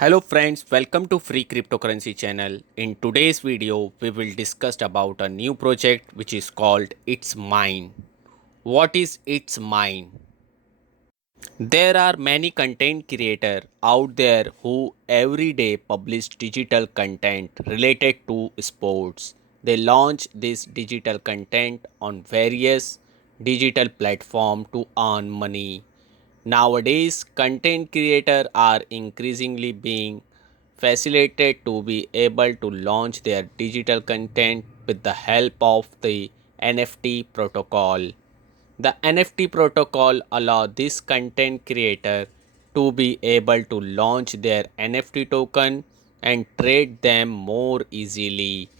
Hello friends, welcome to Free Cryptocurrency channel. In today's video, we will discuss about a new project which is called It's Mine. What is It's Mine? There are many content creators out there who every day publish digital content related to sports. They launch this digital content on various digital platforms to earn money. Nowadays, content creators are increasingly being facilitated to be able to launch their digital content with the help of the NFT protocol. The NFT protocol allows this content creator to be able to launch their NFT token and trade them more easily.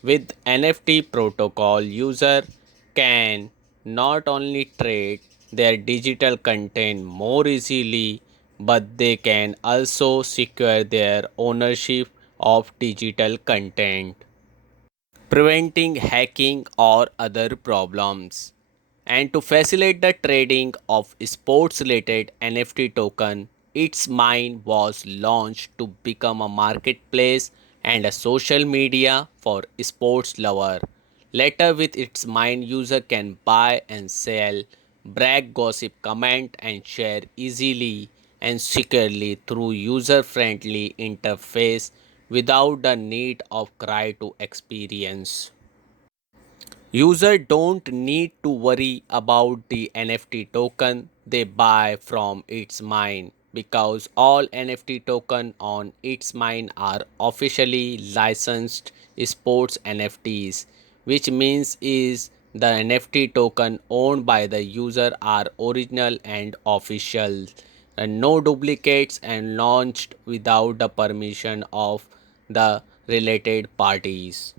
With NFT protocol, user can not only trade their digital content more easily, but they can also secure their ownership of digital content, preventing hacking or other problems. And to facilitate the trading of sports related NFT token, its mine was launched to become a marketplace and a social media for sports lover. Later with its mine, user can buy and sell, brag, gossip, comment and share easily and securely through user friendly interface without the need of cry to experience. User don't need to worry about the NFT token they buy from its mine because all NFT token on its mine are officially licensed sports NFTs, which means is the NFT token owned by the user are original and official and no duplicates and launched without the permission of the related parties.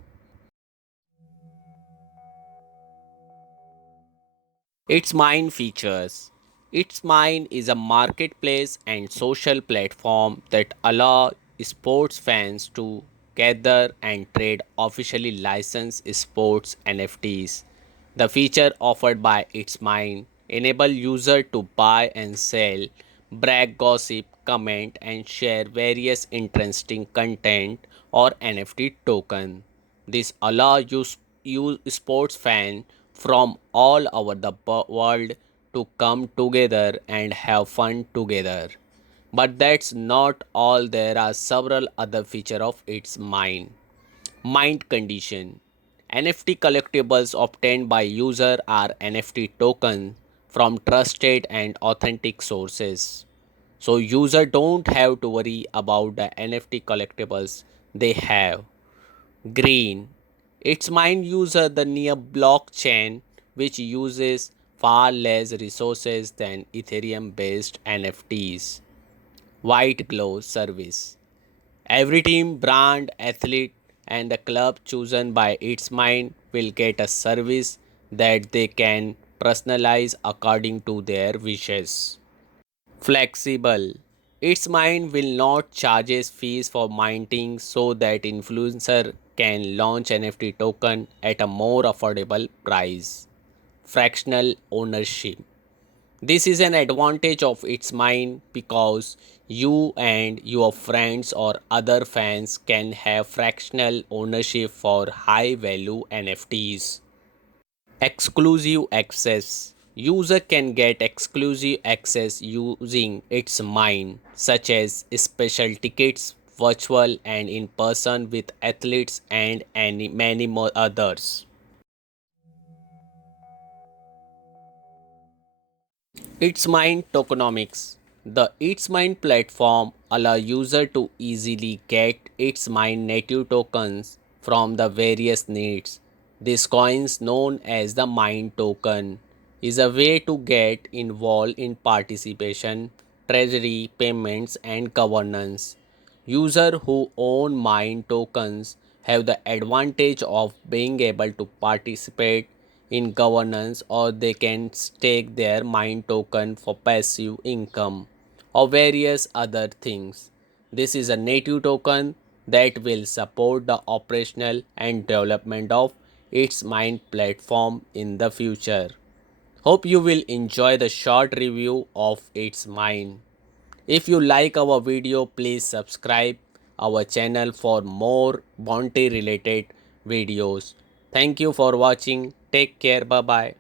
Its Mine features. Its Mine is a marketplace and social platform that allow sports fans to gather and trade officially licensed sports NFTs. The feature offered by Its Mine enable user to buy and sell, brag, gossip, comment and share various interesting content or NFT token. This allows you sports fans from all over the world to come together and have fun together. But that's not all. There are several other features of its mind condition. NFT collectibles obtained by user are NFT tokens from trusted and authentic sources. So user don't have to worry about the NFT collectibles they have. Green. Its mind uses the near blockchain, which uses far less resources than Ethereum based NFTs. White Glove Service. Every team, brand, athlete, and the club chosen by its mind will get a service that they can personalize according to their wishes. Flexible. Its mind will not charges fees for minting so that influencer can launch NFT token at a more affordable price. Fractional ownership. This is an advantage of its mind because you and your friends or other fans can have fractional ownership for high value NFTs. Exclusive access. User can get exclusive access using its mind, such as special tickets, virtual and in person with athletes and many more others. Its Mind tokenomics. The Its Mind platform allows user to easily get Its Mind native tokens from the various needs. This coins known as the Mind token is a way to get involved in participation, treasury, payments and governance. Users who own Mind tokens have the advantage of being able to participate in governance or they can stake their Mind token for passive income or various other things. This is a native token that will support the operational and development of its Mind platform in the future. Hope you will enjoy the short review of its Mind. If you like our video, please subscribe our channel for more bounty related videos. Thank you for watching. Take care. Bye bye.